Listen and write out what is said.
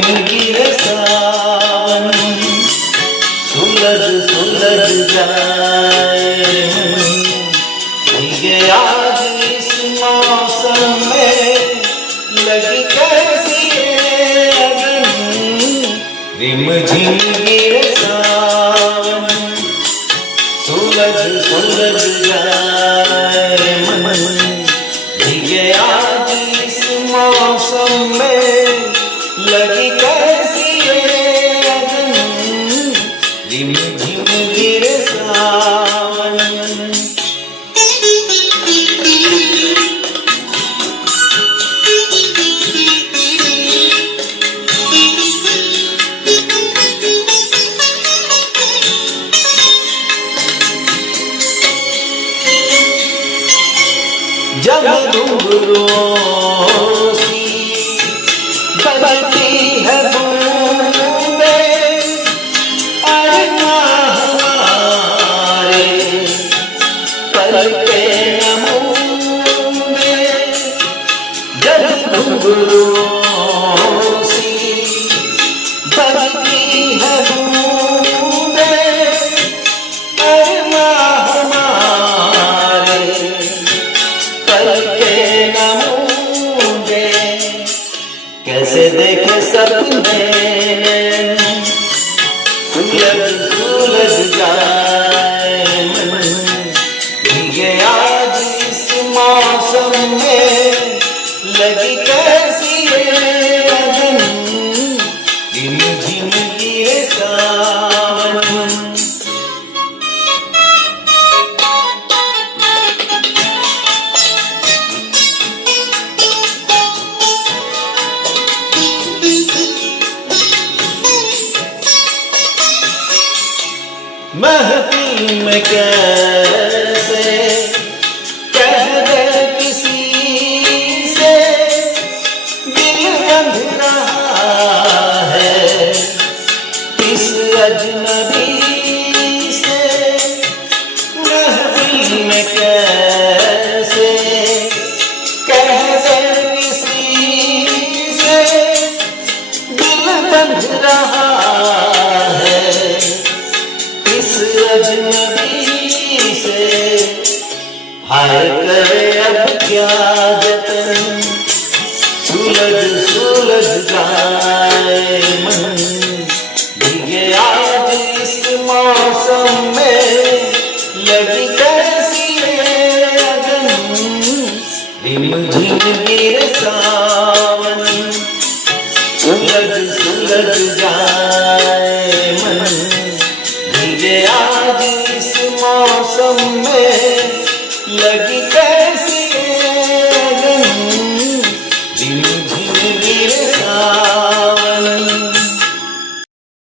गिरे सावन सुलझ सुलझ जाए मन। भीगे आज इस मौसम में लगी कैसी है अगन। रिम झिम गिरे सावन सुलझ सुलझ जाए मन। भीगे आज इस मौसम में लगी कैसी है अगन। रिम झिम गिरे सावन। जब घुंघरूओं सी बजती है बूंदें, अरमां हमारे पलके न मूंदे। जब घुंघरूओं सी बजती है बूंदें, अरमां हमारे पलके न मूंदे। कैसे देखे सपने सुलझ सुलझ जाए मन। भीगे आज इस मौसम में लगी कैसी है अगन। रिम झिम गिरे सावन। महफिल में कैसे कह दे किसी से दिल बंध रहा है इस अजनबी से। महफिल में कैसे कह दे किसी से दिल बंध रहा है इस अजनबी से। हाय करे अब क्या जतन सुलझ सुलझ जाए मन। भीगे आज इस मौसम में लगी कैसी है अगन। रिम झिम गिरे सावन सुलझ सुलझ जाए मन। भीगे आज इस मौसम में लगी कैसी